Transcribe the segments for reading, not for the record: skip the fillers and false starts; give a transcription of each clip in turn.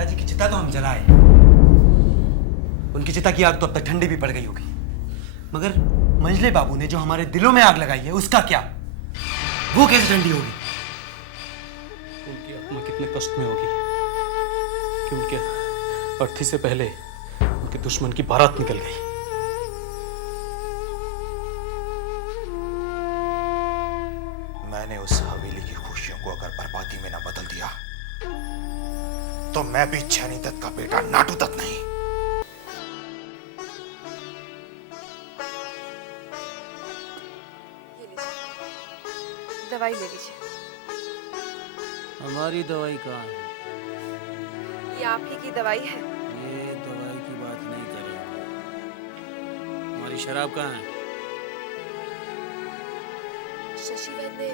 पिताजी की चिता तो हम जलाए, उनकी चिता की आग तो अब तक ठंडी भी पड़ गई होगी, मगर मंजले बाबू ने जो हमारे दिलों में आग लगाई है उसका क्या? वो कैसे ठंडी होगी? उनकी आत्मा कितने कष्ट में होगी कि उनके अर्थी से पहले उनके दुश्मन की बारात निकल गई। मैंने उस हवेली की खुशियों को अगर बर्बादी में ना बदल दिया तो मैं भी छेनी दत्त का बेटा नाटू दत्त नहीं। दवाई ले लीजिए। हमारी दवाई कहाँ है? ये आप ही की दवाई है। ये दवाई की बात नहीं कर रहा हूँ। हमारी शराब कहाँ है? शशि वैद्य ने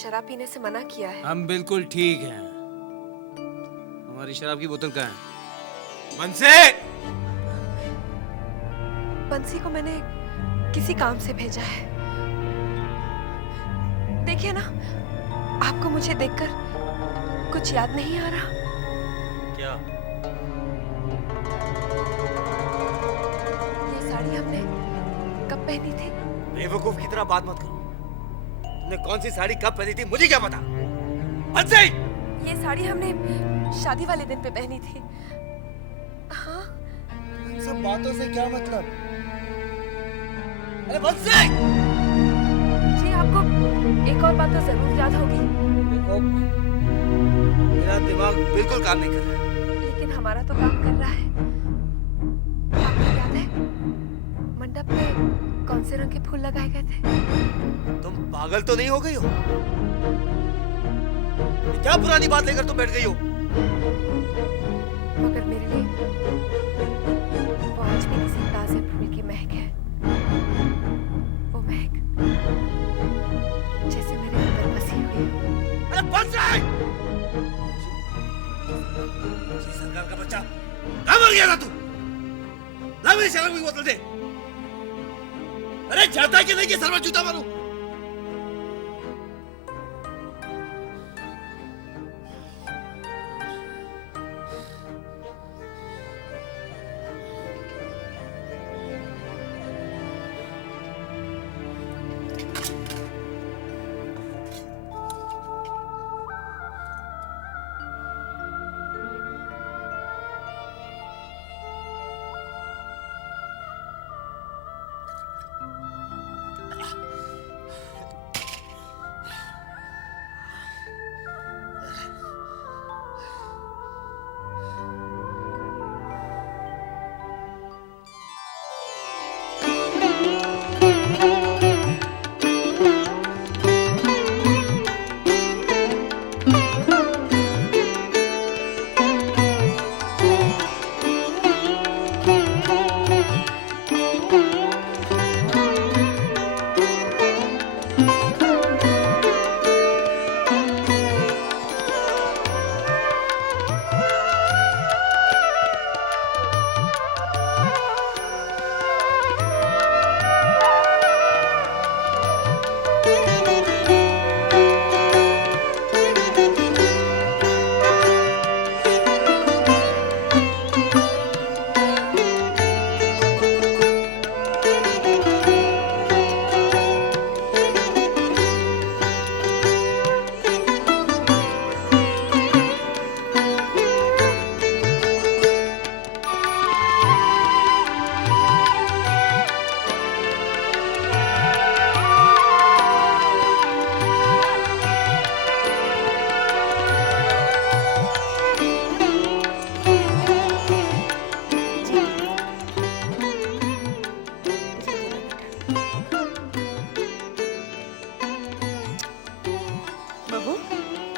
शराब पीने से मना किया है। हम बिल्कुल ठीक हैं। हमारी शराब की बोतल कहाँ है? बंसी को मैंने किसी काम से भेजा है। देखिए ना, आपको मुझे देखकर कुछ याद नहीं आ रहा? क्या? ये साड़ी हमने कब पहनी थी? बेवकूफ की तरह बात मत करो। तुमने कौन सी साड़ी कब पहनी थी मुझे क्या पता? बंसी! ये साड़ी हमने शादी वाले दिन पे पहनी थी। हाँ? इन सब बातों से क्या मतलब? अरे बंसी! जी, आपको एक और बात तो जरूर याद होगी। देखो, मेरा दिमाग बिल्कुल काम नहीं कर रहा है। लेकिन हमारा तो काम कर रहा है। आपको याद है मंडप में कौन से रंग के फूल लगाए गए थे? तुम पागल तो नहीं हो गई हो? ये क्या पुरानी बात लेकर तुम बैठ गई हो? मगर मेरे लिए वो आज भी किसी ताजे फूल की महक है। वो महक जैसे मेरे अंदर बसी हुई है। अरे बंद रहे! जी सरकार का बच्चा कहाँ मर गया था तू? ला मेरी शराब की बोतल दे। अरे जाता कि नहीं कि सर में जूता मारूं?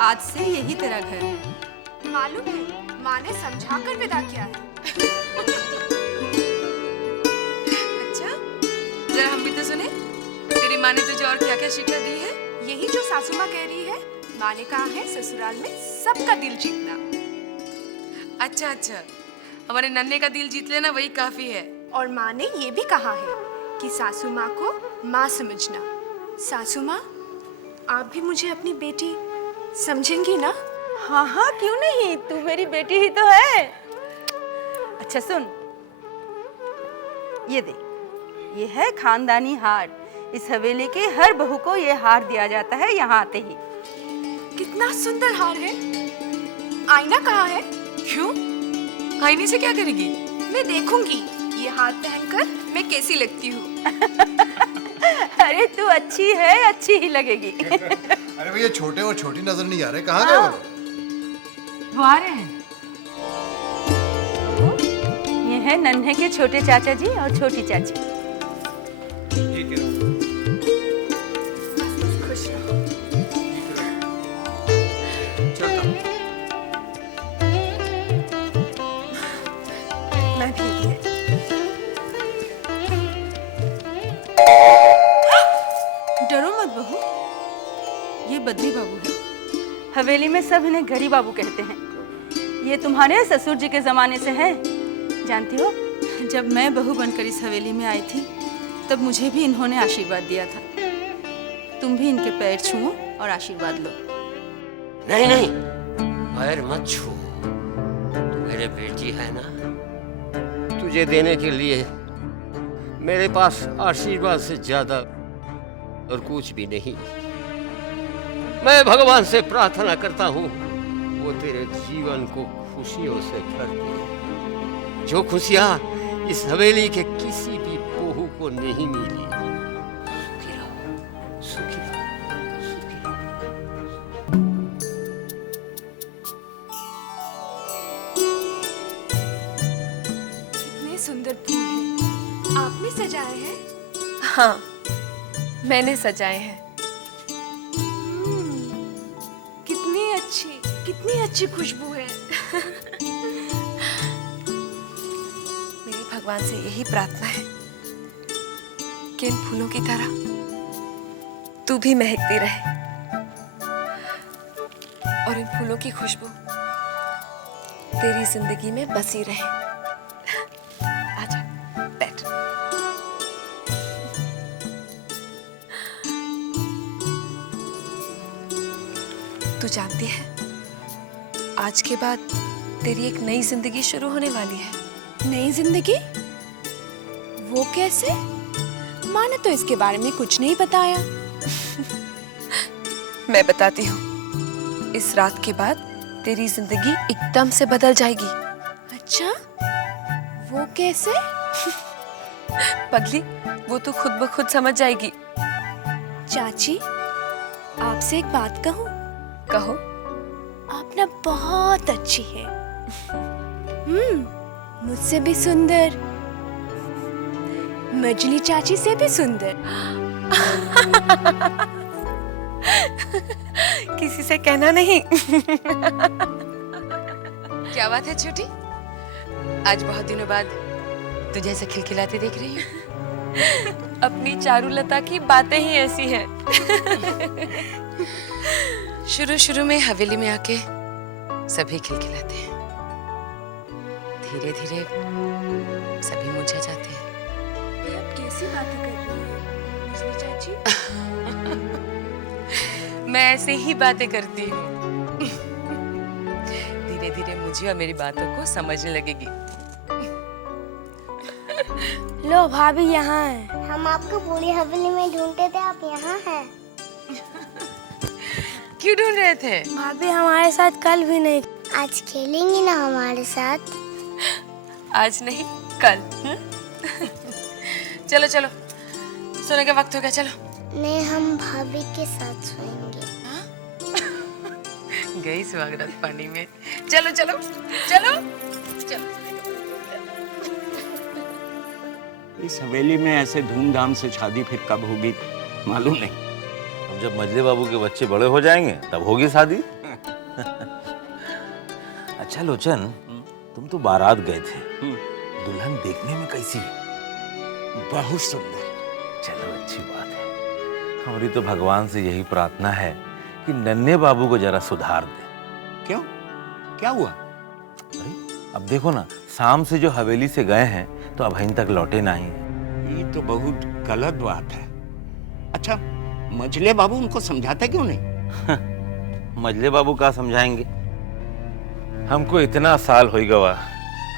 आज से यही तेरा घर है। मालूम है, माँ ने समझा कर विदा किया है। अच्छा, जरा हम भी तो सुने। तेरी माँ ने तुझे और क्या क्या शिक्षा दी है? यही जो सासू माँ कह रही है। माँ ने कहा है ससुराल में सबका दिल जीतना। अच्छा अच्छा, हमारे नन्हे का दिल जीत लेना वही काफी है। और माँ ने ये भी कहा है कि सासू माँ को माँ समझना। सासू माँ, आप भी मुझे अपनी बेटी समझेंगी ना? हाँ हाँ, क्यों नहीं, तू मेरी बेटी ही तो है। अच्छा सुन, ये देख, ये है खानदानी हार। इस हवेली के हर बहू को ये हार दिया जाता है यहाँ आते ही। कितना सुंदर हार है। आईना कहाँ है? क्यों? आईने से क्या करेगी? मैं देखूंगी ये हार पहनकर मैं कैसी लगती हूँ। अरे तू अच्छी है, अच्छी ही लगेगी। अरे भैया, छोटे और छोटी नजर नहीं आ रहे, कहाँ गए वो लोग? वो आ रहे हैं। ये है नन्हे के छोटे चाचा जी और छोटी चाची। खुश रहो। मैं भी ये डरो मत बहू, ये बद्री बाबू है। हवेली में सब इन्हें घड़ी बाबू कहते हैं। ये तुम्हारे ससुर जी के जमाने से है। जानती हो, जब मैं बहू बनकर इस हवेली में आई थी तब मुझे भी इन्होंने आशीर्वाद दिया था। तुम भी इनके पैर छुओ और आशीर्वाद लो। नहीं नहीं, पैर मत छू। तू मेरे बेटी है ना, तुझे देने के लिए मेरे पास आशीर्वाद से ज्यादा और कुछ भी नहीं। मैं भगवान से प्रार्थना करता हूँ वो तेरे जीवन को खुशियों से भर दे, जो खुशियाँ इस हवेली के किसी भी बहू को नहीं मिली। सुखी रहो, सुखी रहो, सुखी रहो। कितने सुंदर फूल हैं। आपने सजाए हैं? हाँ, मैंने सजाए हैं। कितनी अच्छी खुशबू है। मेरी भगवान से यही प्रार्थना है कि इन फूलों की तरह तू भी महकती रहे और इन फूलों की खुशबू तेरी जिंदगी में बसी रहे। आजा, बैठ। तू जानती है, आज के बाद तेरी एक नई जिंदगी शुरू होने वाली है। नई जिंदगी? वो कैसे? माँ ने तो इसके बारे में कुछ नहीं बताया। मैं बताती हूँ। इस रात के बाद तेरी जिंदगी एकदम से बदल जाएगी। अच्छा, वो कैसे? पगली, वो तो खुद ब खुद समझ जाएगी। चाची, आपसे एक बात कहूँ? कहो। आप ना बहुत अच्छी है। मुझसे भी सुंदर, मजली चाची से भी सुंदर। किसी से कहना नहीं। क्या बात है छोटी? आज बहुत दिनों बाद तुझे ऐसे खिलखिलाते देख रही हूँ। अपनी चारुलता की बातें ही ऐसी हैं। शुरू शुरू में हवेली में आके सभी खिलखिलाते हैं, धीरे धीरे सभी मुरझा जाते हैं। ये आप कैसी बातें कर रही हैं, मजली चाची? मैं ऐसे ही बातें करती हूँ। धीरे धीरे मुझे और मेरी बातों को समझने लगेगी। लो भाभी यहाँ है। हम आपको पूरी हवेली में ढूंढते थे, आप यहाँ हैं। क्यों ढूंढ रहे थे? भाभी हमारे साथ कल भी नहीं। आज खेलेंगी ना हमारे साथ? आज नहीं, कल। चलो चलो, सोने का वक्त हो गया, चलो। नहीं, हम भाभी के साथ सोएंगे। गई सुहागरात पानी में। चलो चलो चलो चलो। इस हवेली में ऐसे धूमधाम से शादी फिर कब होगी मालूम नहीं। अब जब मजले बाबू के बच्चे बड़े हो जाएंगे तब होगी शादी। अच्छा लोचन, तुम तो बारात गए थे, दुल्हन देखने में कैसी? बहुत सुंदर। चलो अच्छी बात है। हमारी तो भगवान से यही प्रार्थना है कि नन्हे बाबू को जरा सुधार दे। क्यों, क्या हुआ? अरे अब देखो ना, शाम से जो हवेली से गए हैं तो अब अभी तक लौटे नहीं। ये तो बहुत गलत बात है। अच्छा, मजले बाबू उनको समझाते क्यों नहीं? मजले बाबू क्या समझाएंगे? हमको इतना साल हो गवा,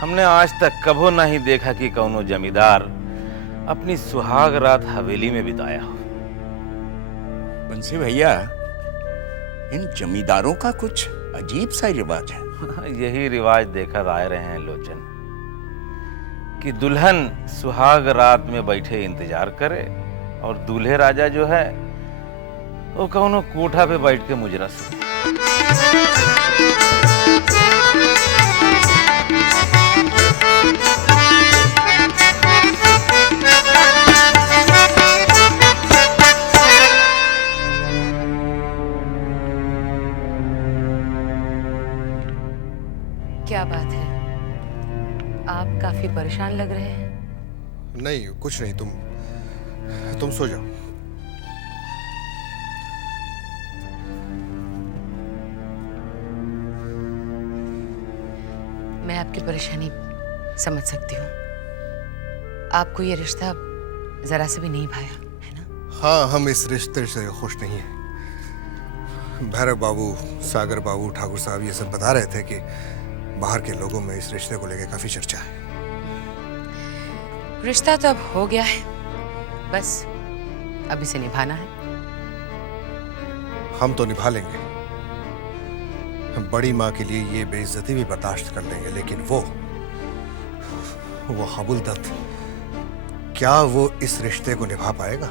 हमने आज तक कभो नहीं देखा कि कौनो जमींदार अपनी सुहाग रात हवेली में बिताया हो। बंसी भैया, इन जमींदारों का कुछ अजीब सा रिवाज है। यही रिवाज देखकर आ रहे हैं लोचन कि दुल्हन सुहाग रात में बैठे इंतजार करे और दूल्हे राजा जो है वो कौनो कोठा पे बैठ के मुजरा सुने। क्या बात है, आप काफी परेशान लग रहे हैं। नहीं कुछ नहीं, तुम सो जाओ। मैं आपकी परेशानी समझ सकती हूँ। आपको ये रिश्ता जरा से भी नहीं भाया है ना? हाँ, हम इस रिश्ते से खुश नहीं हैं। भैरव बाबू, सागर बाबू, ठाकुर साहब ये सब बता रहे थे कि बाहर के लोगों में इस रिश्ते को लेकर काफी चर्चा है। रिश्ता तो अब हो गया है, बस अब इसे निभाना है। हम तो निभा लेंगे, हम बड़ी माँ के लिए ये बेइज्जती भी बर्दाश्त कर लेंगे, लेकिन वो हबुल दत्त, क्या वो इस रिश्ते को निभा पाएगा?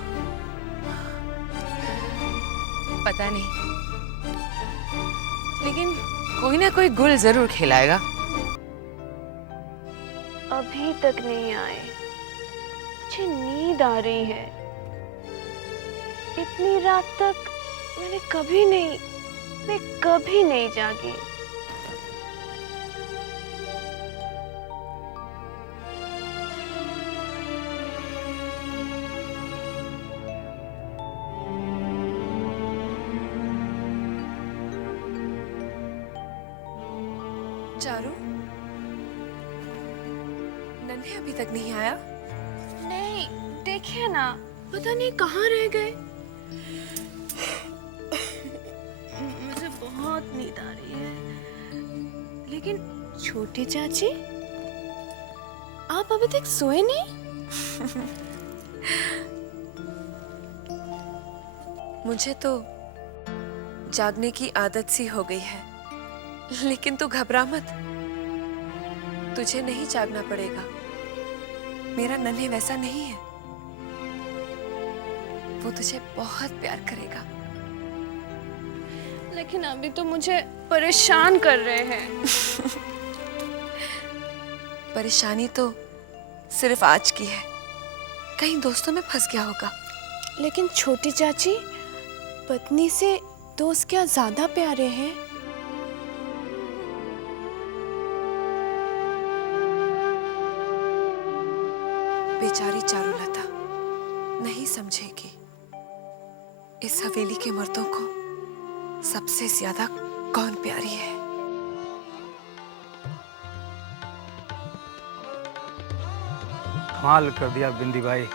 पता नहीं, लेकिन कोई ना कोई गुल जरूर खिलाएगा। अभी तक नहीं आए, मुझे नींद आ रही है। इतनी रात तक मैं कभी नहीं जागी। चारू, नन्हे अभी तक नहीं आया? नहीं, देखिए ना, पता नहीं कहाँ रह गए। मुझे बहुत नींद आ रही है। लेकिन छोटी चाची, आप अभी तक सोए नहीं? मुझे तो जागने की आदत सी हो गई है, लेकिन तू घबरा मत, तुझे नहीं जागना पड़ेगा। मेरा नन्हे वैसा नहीं है, वो तुझे बहुत प्यार करेगा। लेकिन अभी तो मुझे परेशान कर रहे हैं। परेशानी तो सिर्फ आज की है, कहीं दोस्तों में फंस गया होगा। लेकिन छोटी चाची, पत्नी से दोस्त क्या ज्यादा प्यारे हैं? बेचारी चारुलता नहीं समझेगी, इस हवेली के मर्दों को सबसे ज्यादा कौन प्यारी है। कमाल कर दिया बिंदी भाई,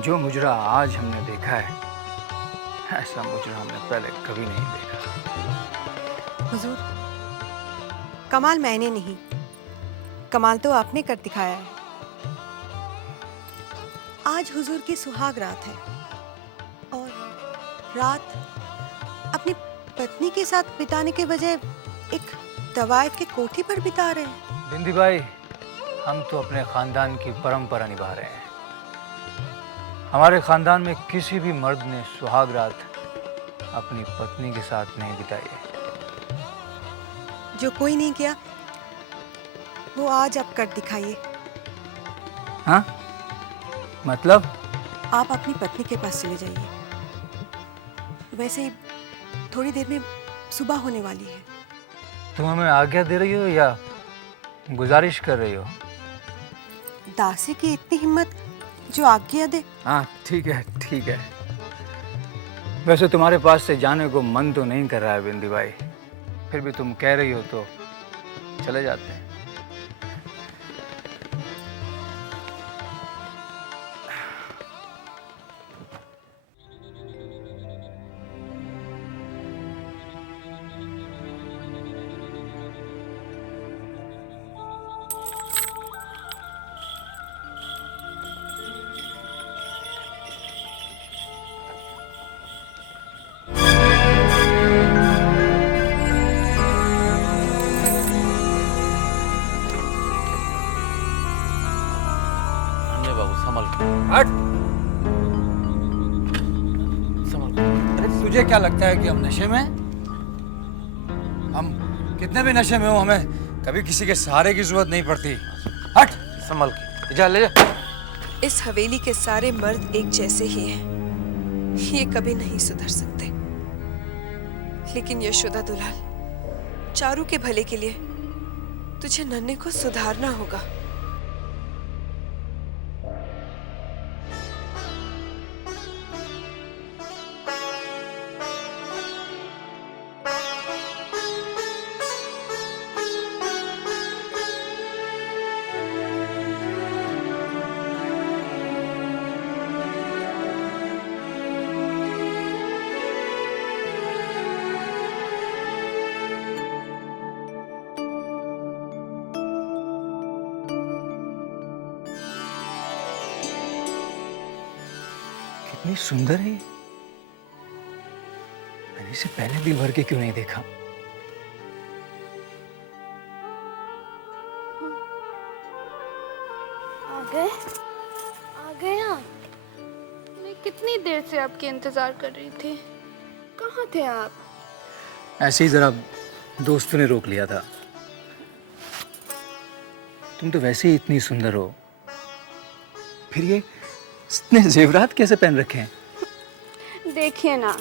जो मुजरा आज हमने देखा है, ऐसा मुजरा हमने पहले कभी नहीं देखा। हुजूर, कमाल मैंने नहीं, कमाल तो आपने कर दिखाया है। आज हुजूर की सुहाग रात है और रात अपनी पत्नी के साथ बिताने के बजाय एक तवायफ की कोठी पर बिता रहे हैं। बिंदी भाई, हम तो अपने खानदान की परंपरा निभा रहे हैं। हमारे खानदान में किसी भी मर्द ने सुहाग रात अपनी पत्नी के साथ नहीं बिताई है। जो कोई नहीं किया वो आज आप कर दिखाइए। हाँ? मतलब? आप अपनी पत्नी के पास चले जाइए, वैसे ही थोड़ी देर में सुबह होने वाली है। तुम हमें आज्ञा दे रही हो या गुजारिश कर रही हो? दासी की इतनी हिम्मत जो आज्ञा दे। हाँ ठीक है, ठीक है। वैसे तुम्हारे पास से जाने को मन तो नहीं कर रहा है बिंदी भाई, फिर भी तुम कह रही हो तो चले जाते हैं। तुझे क्या लगता है कि हम नशे में हैं? हम कितने भी नशे में हो, हमें कभी किसी के सहारे की जरूरत नहीं पड़ती। हट, संभल के जा, ले जा। इस हवेली के सारे मर्द एक जैसे ही हैं। ये कभी नहीं सुधर सकते। लेकिन यशोदा दुलाल, चारू के भले के लिए तुझे नन्हे को सुधारना होगा। कितनी सुंदर है। मैंने इसे पहले दिल भर के क्यों नहीं देखा? आ गए आप। मैं कितनी देर से आपके इंतजार कर रही थी। कहाँ थे आप? ऐसे ही जरा दोस्तों ने रोक लिया था। तुम तो वैसे ही इतनी सुंदर हो, फिर ये इतने जेवरात कैसे पहन रखे हैं? देखिए ना,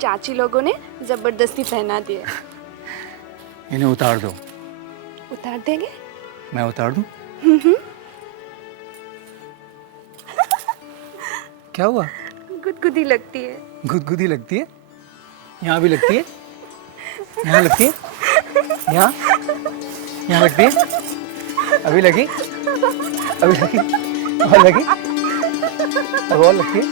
चाची लोगों ने जबरदस्ती पहना दिए। इन्हें उतार दो। उतार देंगे? मैं उतार दूं? क्या हुआ? गुदगुदी लगती है। गुदगुदी लगती है? यहाँ भी लगती है? यहाँ लगती है? यहाँ यहाँ लगती है? अभी लगी? अभी लगी? और लगी? अब और लगती है?